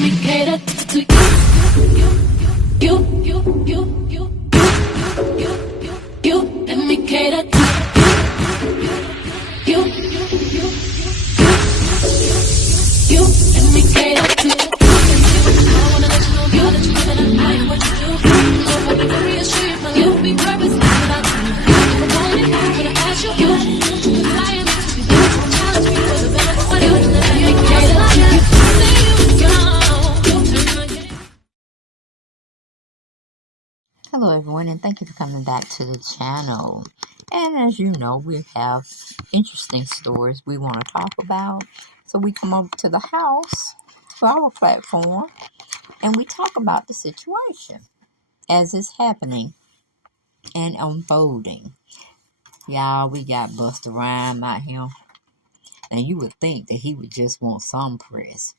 me cater to you. Let me cater to you. Let me cater to you. I wanna let you know, girl, that you know that I like what you do. So if I be very assured, my life will be purpose without you. If I want it, I'm gonna ask you. Cause I am to be there. Challenge me for the better for you. Let me cater to you. Hello everyone, and thank you for coming back to the channel. And as you know, we have interesting stories we want to talk about. So we come over to the house, to our platform, and we talk about the situation as it's happening and unfolding. Y'all, we got Busta Rhyme out here. And you would think that he would just want some press.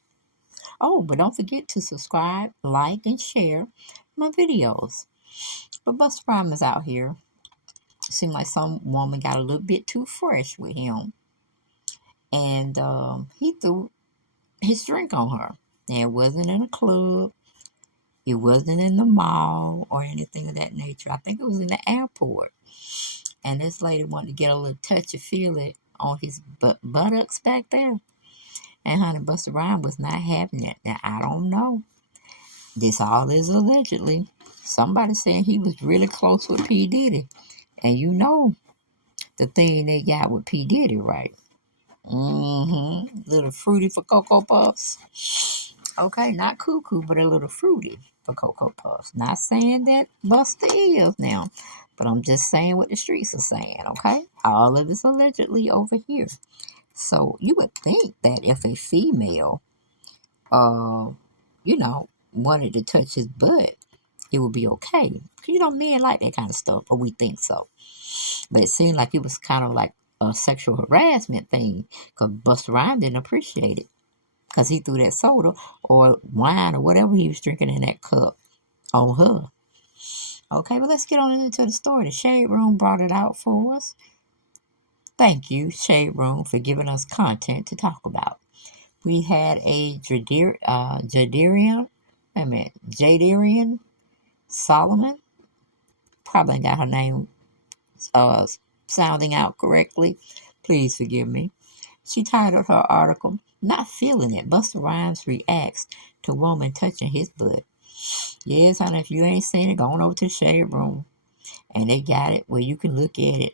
Oh, but don't forget to subscribe, like, and share my videos. But Busta Rhyme is out here. Seemed like some woman got a little bit too fresh with him, and he threw his drink on her. And it wasn't in a club, it wasn't in the mall or anything of that nature. I think it was in the airport. And this lady wanted to get a little touch of feel it on his buttocks back there. And honey, Busta Rhymes was not having it. Now I don't know. This all is allegedly. Somebody saying he was really close with P. Diddy. And you know the thing they got with P. Diddy, right? Little fruity for Cocoa Puffs. Okay, not cuckoo, but a little fruity for Cocoa Puffs. Not saying that Busta is now, but I'm just saying what the streets are saying, okay? All of it's allegedly over here. So you would think that if a female, uh, wanted to touch his butt, it would be okay. 'Cause, men like that kind of stuff, or we think so. But it seemed like it was kind of like a sexual harassment thing because Busta Rhymes didn't appreciate it because he threw that soda or wine or whatever he was drinking in that cup on her. Okay, but let's get on into the story. The Shade Room brought it out for us. Thank you, Shade Room, for giving us content to talk about. We had a Jadarian Solomon. Probably got her name uh, sounding out correctly. Please forgive me. She titled her article, Not Feeling It. Busta Rhymes reacts to woman touching his butt. Yes, honey, if you ain't seen it, go on over to the Shade Room. And they got it where you can look at it.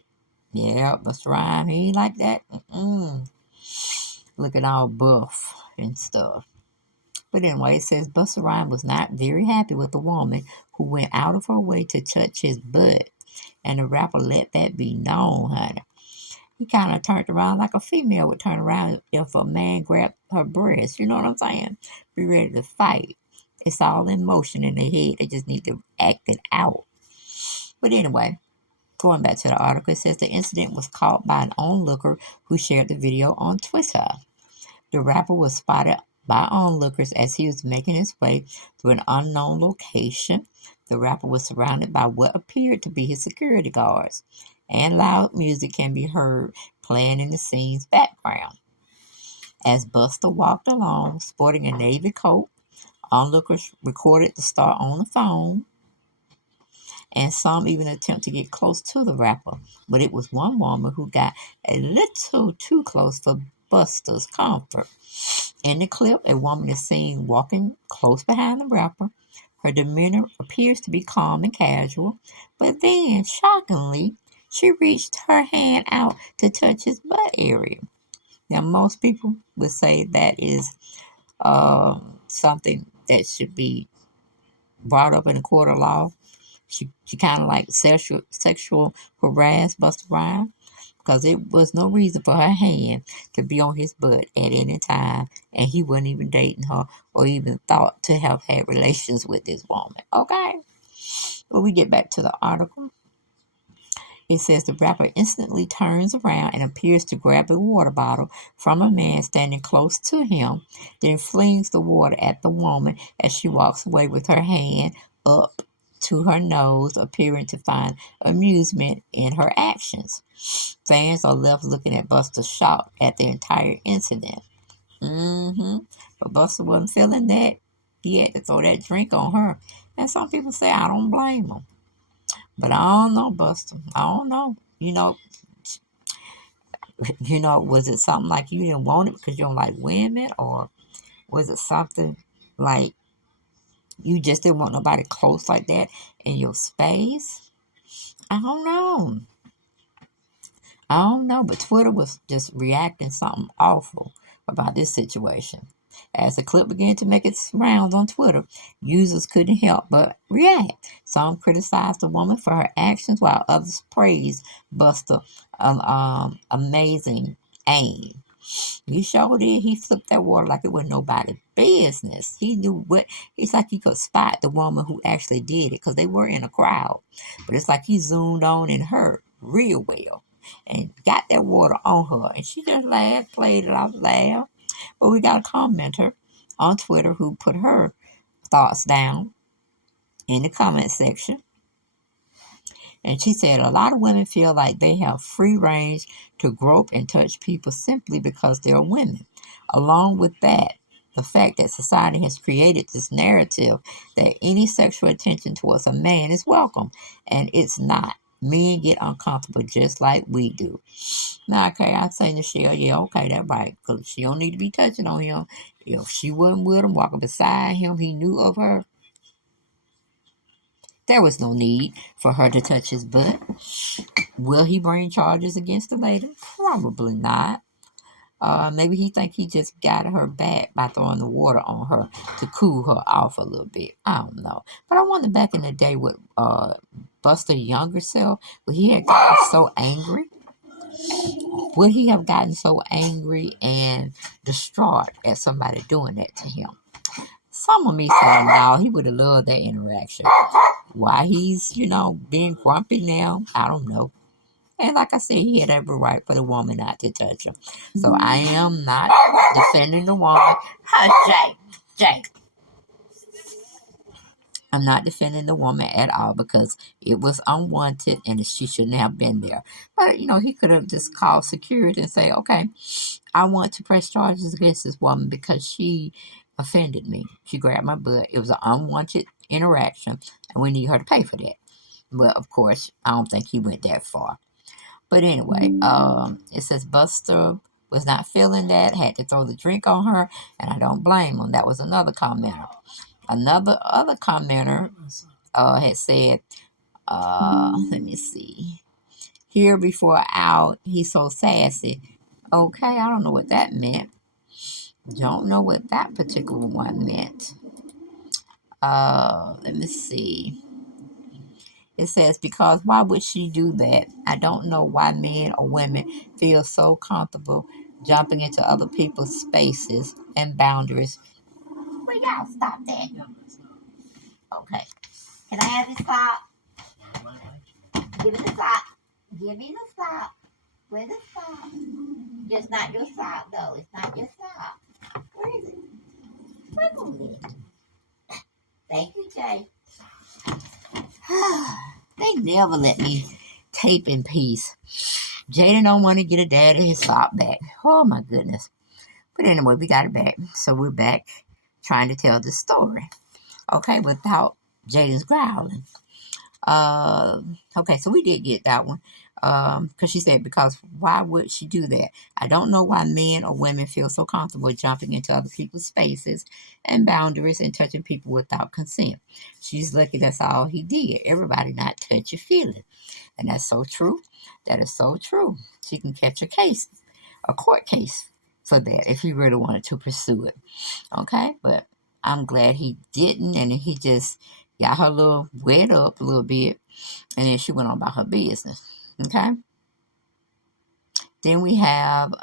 Yeah, Busta Rhymes, he ain't like that. Looking all buff and stuff. But anyway, it says Busta Rhymes was not very happy with the woman who went out of her way to touch his butt. And the rapper let that be known, honey. He kind of turned around like a female would turn around if a man grabbed her breast. You know what I'm saying? Be ready to fight. It's all in motion in their head. They just need to act it out. But anyway, going back to the article, it says the incident was caught by an onlooker who shared the video on Twitter. The rapper was spotted by onlookers as he was making his way through an unknown location. The rapper was surrounded by what appeared to be his security guards, and loud music can be heard playing in the scene's background. As Busta walked along, sporting a navy coat, onlookers recorded the star on the phone, and some even attempt to get close to the rapper. But it was one woman who got a little too close for Busta's comfort. In the clip, a woman is seen walking close behind the rapper. Her demeanor appears to be calm and casual, but then, shockingly, she reached her hand out to touch his butt area. Now, most people would say that is something that should be brought up in a court of law. She kind of like sexual harassed Busta Rhymes because it was no reason for her hand to be on his butt at any time, and he wasn't even dating her or even thought to have had relations with this woman. Okay? But we get back to the article. It says the rapper instantly turns around and appears to grab a water bottle from a man standing close to him, then flings the water at the woman as she walks away with her hand up to her nose, appearing to find amusement in her actions. Fans are left looking at Busta shocked at the entire incident. But Busta wasn't feeling that. He had to throw that drink on her. And some people say, I don't blame him. But I don't know, Buster. I don't know. Was it something like you didn't want it because you don't like women? Or was it something like you just didn't want nobody close like that in your space? I don't know. I don't know, but Twitter was just reacting something awful about this situation. As the clip began to make its rounds on Twitter, users couldn't help but react. Some criticized the woman for her actions, while others praised Buster' amazing aim. He sure did. He flipped that water like it was nobody's business. He knew what. It's like he could spot the woman who actually did it because they were in a crowd. But it's like he zoomed on in her real well and got that water on her. And she just laughed, played it off, laughed. But we got a commenter on Twitter who put her thoughts down in the comment section. And she said a lot of women feel like they have free range to grope and touch people simply because they're women. Along with that, the fact that society has created this narrative that any sexual attention towards a man is welcome, and it's not. Men get uncomfortable just like we do. Now, okay, I say to Michelle, yeah, okay, that's right, because she don't need to be touching on him. If she wasn't with him, walking beside him, he knew of her. There was no need for her to touch his butt. Will he bring charges against the lady? Probably not. Maybe he think he just got her back by throwing the water on her to cool her off a little bit. I don't know. But I wonder back in the day with Buster younger self, would he have gotten so angry? Would he have gotten so angry and distraught at somebody doing that to him? Some of me say no, he would have loved that interaction. Why he's, being grumpy now, I don't know. And like I said, he had every right for the woman not to touch him. So I am not defending the woman. Hush, Jay. I'm not defending the woman at all because it was unwanted and she shouldn't have been there. But, he could have just called security and say, okay, I want to press charges against this woman because she offended me. She grabbed my butt. It was an unwanted interaction and we need her to pay for that. Well, of course, I don't think he went that far. But anyway, it says Buster was not feeling that, had to throw the drink on her, and I don't blame him. That was another commenter. Another other commenter had said, let me see. Here before out, he's so sassy. Okay, I don't know what that meant. Don't know what that particular one meant. Let me see. It says, because why would she do that? I don't know why men or women feel so comfortable jumping into other people's spaces and boundaries. Well, y'all stop that. Okay. Can I have this sock? Give me the sock. Give me the sock. Where's the sock? Just not your sock, though. It's not your sock. Where is it? Where is it? Thank you, Jay. They never let me tape in peace. Jaden don't want to get a dad his sock back. Oh my goodness. But anyway, we got it back. So we're back trying to tell the story. Okay, without Jaden's growling. Okay, so we did get that one. Because she said, because why would she do that? I don't know why men or women feel so comfortable jumping into other people's spaces and boundaries and touching people without consent. She's lucky that's all he did. Everybody not touch or feel it. And that's so true. That is so true. She can catch a court case for that if he really wanted to pursue it. Okay, but I'm glad he didn't, and he just got her little wet up a little bit, and then she went on about her business. Okay. Then we have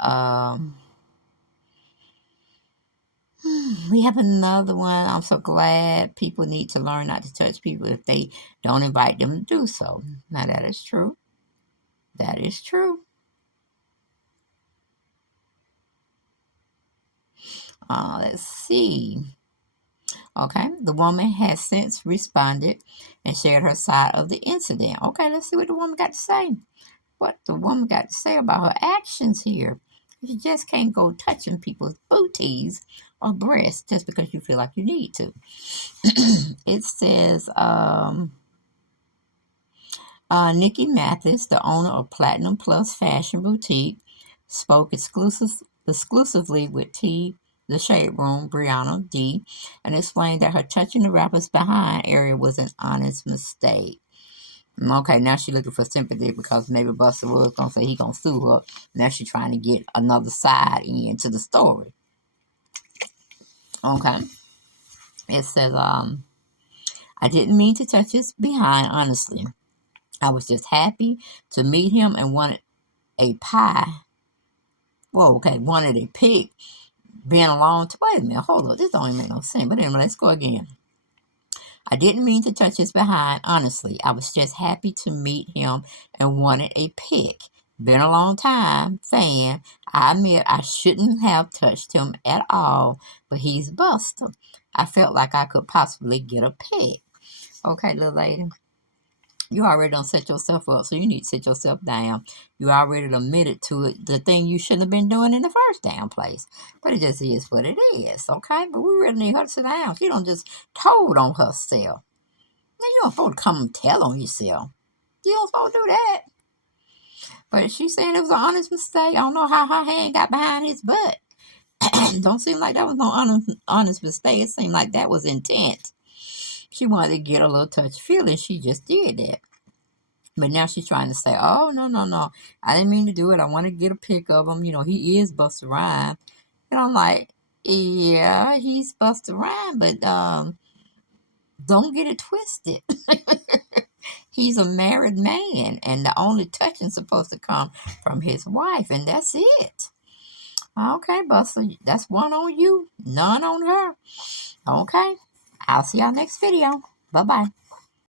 another one. I'm so glad people need to learn not to touch people if they don't invite them to do so. Now that is true. That is true. Let's see. Okay, the woman has since responded and shared her side of the incident. Okay, let's see what the woman got to say. What the woman got to say about her actions here. You just can't go touching people's booties or breast just because you feel like you need to. It says, Nikki Mathis, the owner of Platinum Plus Fashion Boutique, spoke exclusively with The Shade Room, Brianna D, and explained that her touching the rapper's behind area was an honest mistake. Okay, now she's looking for sympathy because maybe Busta was gonna say he gonna sue her. Now she's trying to get another side into the story. Okay, it says, I didn't mean to touch his behind, honestly. I was just happy to meet him and wanted a pie. Whoa, okay, wanted a pig being along to. Wait a minute, hold on, this don't even make no sense. But anyway, let's go again. I didn't mean to touch his behind, honestly. I was just happy to meet him and wanted a pic. Been a long time fan. I admit I shouldn't have touched him at all, but he's Busta. I felt like I could possibly get a pic. Okay, little lady. You already done set yourself up, so you need to sit yourself down. You already admitted to it, the thing you shouldn't have been doing in the first damn place. But it just is what it is, okay? But we really need her to sit down. She don't just told on herself. Now, you don't supposed to come and tell on yourself. You don't supposed to do that. But she's saying it was an honest mistake. I don't know how her hand got behind his butt. Don't seem like that was no honest mistake. It seemed like that was intent. She wanted to get a little touch feeling. She just did that. But now she's trying to say, oh, no, no, no. I didn't mean to do it. I want to get a pic of him. You know, he is Busta Rhymes. And I'm like, yeah, he's Busta Rhymes, but don't get it twisted. He's a married man, and the only touching supposed to come from his wife, and that's it. Okay, Busta, that's one on you, none on her. Okay, I'll see y'all next video. Bye-bye.